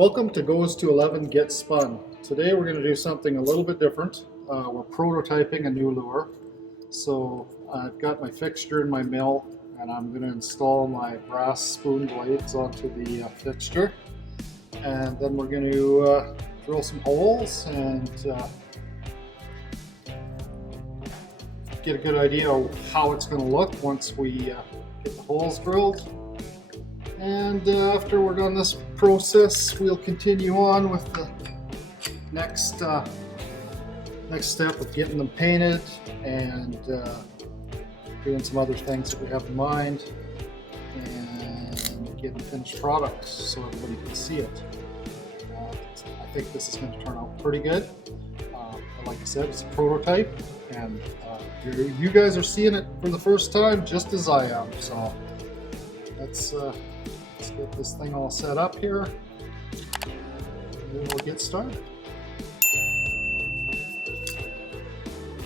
Welcome to Goes to 11 Get Spun. Today we're going to do something a little bit different. We're prototyping a new lure. So I've got my fixture in my mill and I'm going to install my brass spoon blades onto the fixture. And then we're going to drill some holes and get a good idea of how it's going to look once we get the holes drilled. And after we're done this process, we'll continue on with the next step of getting them painted and doing some other things that we have in mind and getting finished product so everybody can see it. I think this is going to turn out pretty good. But like I said, it's a prototype and you guys are seeing it for the first time just as I am. So let's get this thing all set up here and then we'll get started.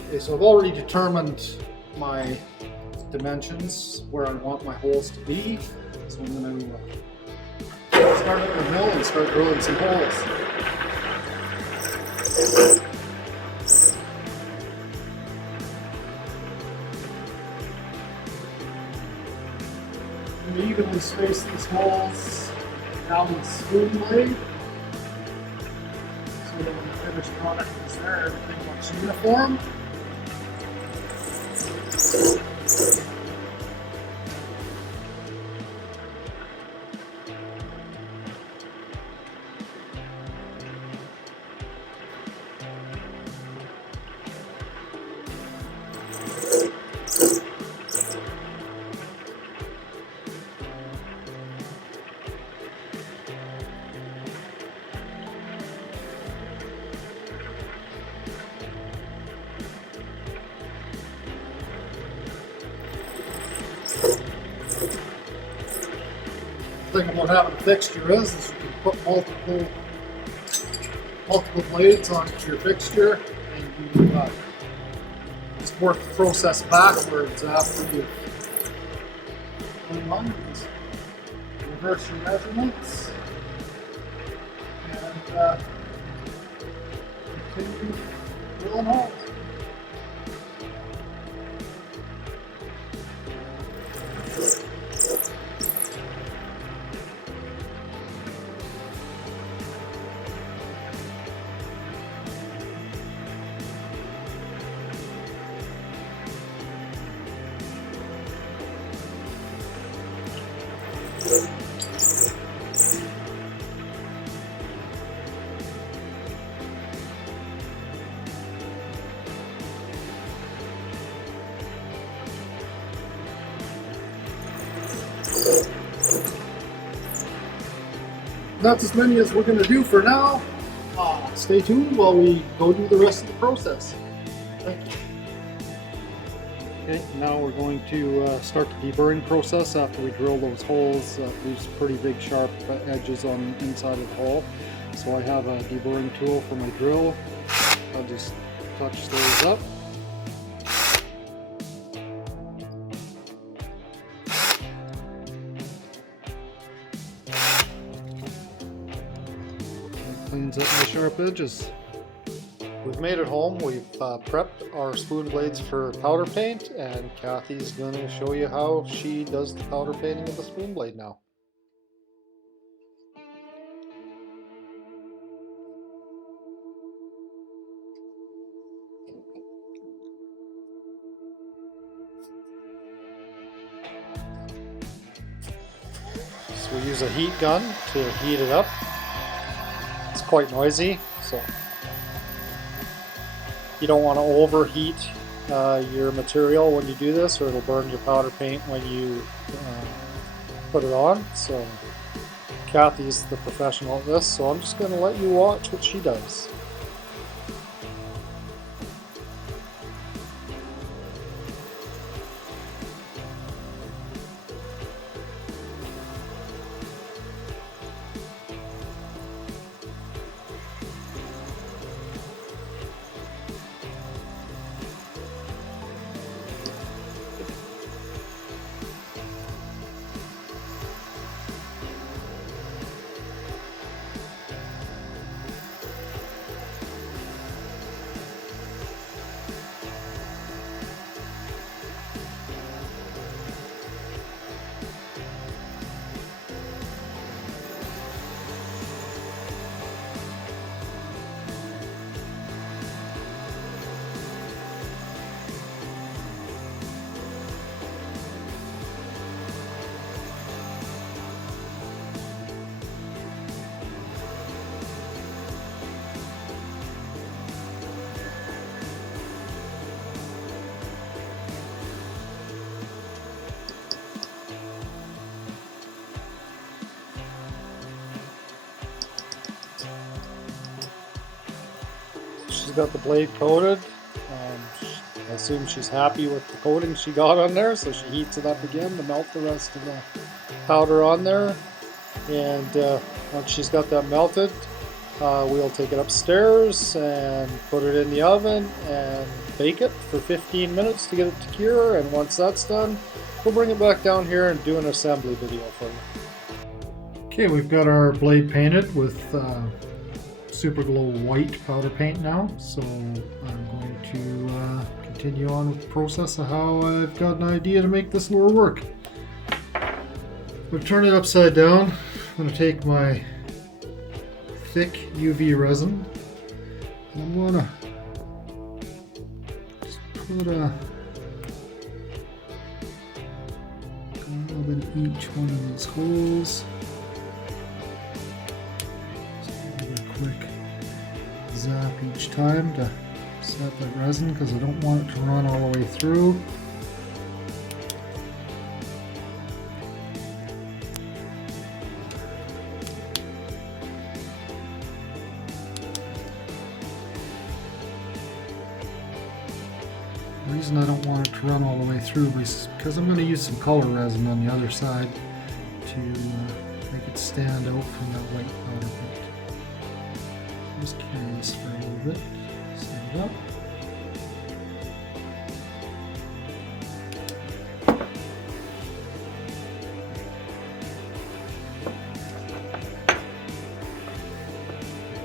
Okay, so I've already determined my dimensions where I want my holes to be. So I'm going to start at the mill and start drilling some holes. And evenly space these holes down the spoon blade so that when the finished product is there, everything looks uniform. The thing about having a fixture is you can put multiple blades onto your fixture and you just work the process backwards after you've done one. Just reverse your measurements and continue drilling holes. That's as many as we're going to do for now. Stay tuned while we go do the rest of the process. Thank you. Okay, now we're going to start the deburring process after we drill those holes. These pretty big sharp edges on the inside of the hole. So I have a deburring tool for my drill. I'll just touch those up. Cleans up my sharp edges. We've made it home. We've prepped our spoon blades for powder paint, and Kathy's going to show you how she does the powder painting of the spoon blade now. So we use a heat gun to heat it up. It's quite noisy, so you don't want to overheat your material when you do this, or it'll burn your powder paint when you put it on. So Kathy's the professional at this, so I'm just going to let you watch what she does. she's got the blade coated. I assume she's happy with the coating she got on there, so she heats it up again to melt the rest of the powder on there. And once she's got that melted, we'll take it upstairs and put it in the oven and bake it for 15 minutes to get it to cure. And once that's done, we'll bring it back down here and do an assembly video for you. Okay, we've got our blade painted with Super Glow white powder paint now, so I'm going to continue on with the process of how I've got an idea to make this lure work. We'll turn it upside down. I'm going to take my thick UV resin and I'm going to just put a little bit in each one of these holes. Quick zap each time to set that resin because I don't want it to run all the way through. The reason I don't want it to run all the way through is because I'm going to use some color resin on the other side to make it stand out from that white powder paint. Just carry this for a little bit, stand it up.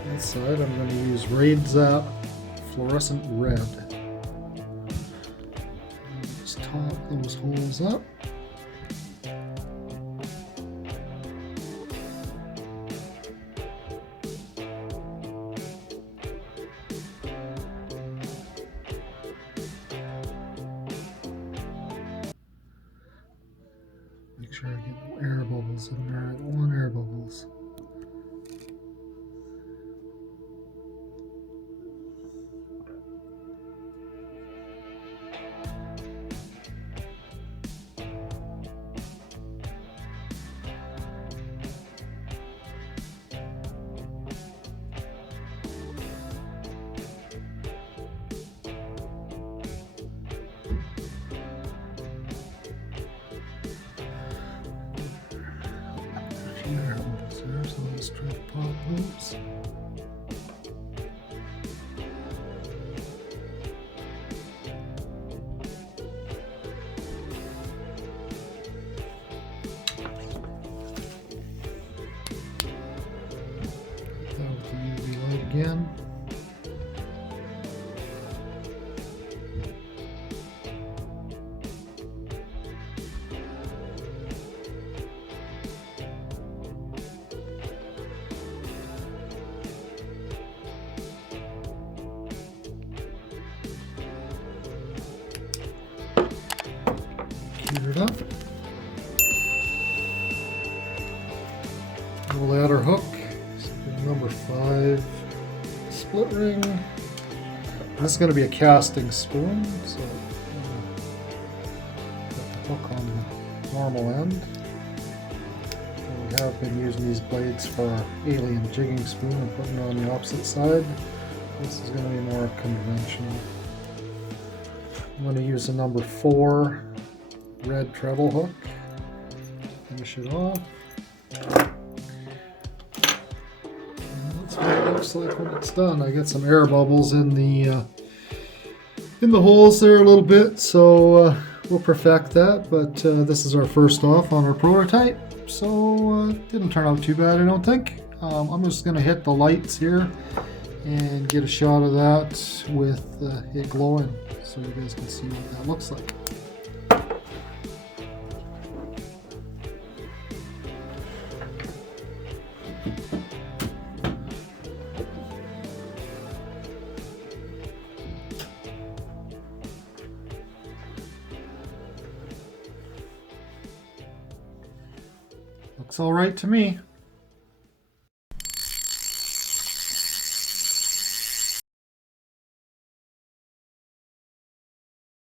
This side I'm going to use Raid Zap Fluorescent Red. Just top those holes up. Make sure I get no air bubbles in there. I don't want air bubbles. Air bubbles there, so let's try to pop those. That with the UV light again. Heat it up. We'll add our hook. So number 5 split ring. This is going to be a casting spoon, so put the hook on the normal end. And we have been using these blades for our alien jigging spoon and putting it on the opposite side. This is going to be more conventional. I'm going to use a number 4 red treble hook. Finish it off. And that's what it looks like when it's done. I got some air bubbles in the holes there a little bit, so we'll perfect that. But this is our first off on our prototype, so didn't turn out too bad, I don't think. I'm just going to hit the lights here and get a shot of that with it glowing, so you guys can see what that looks like. Looks all right to me.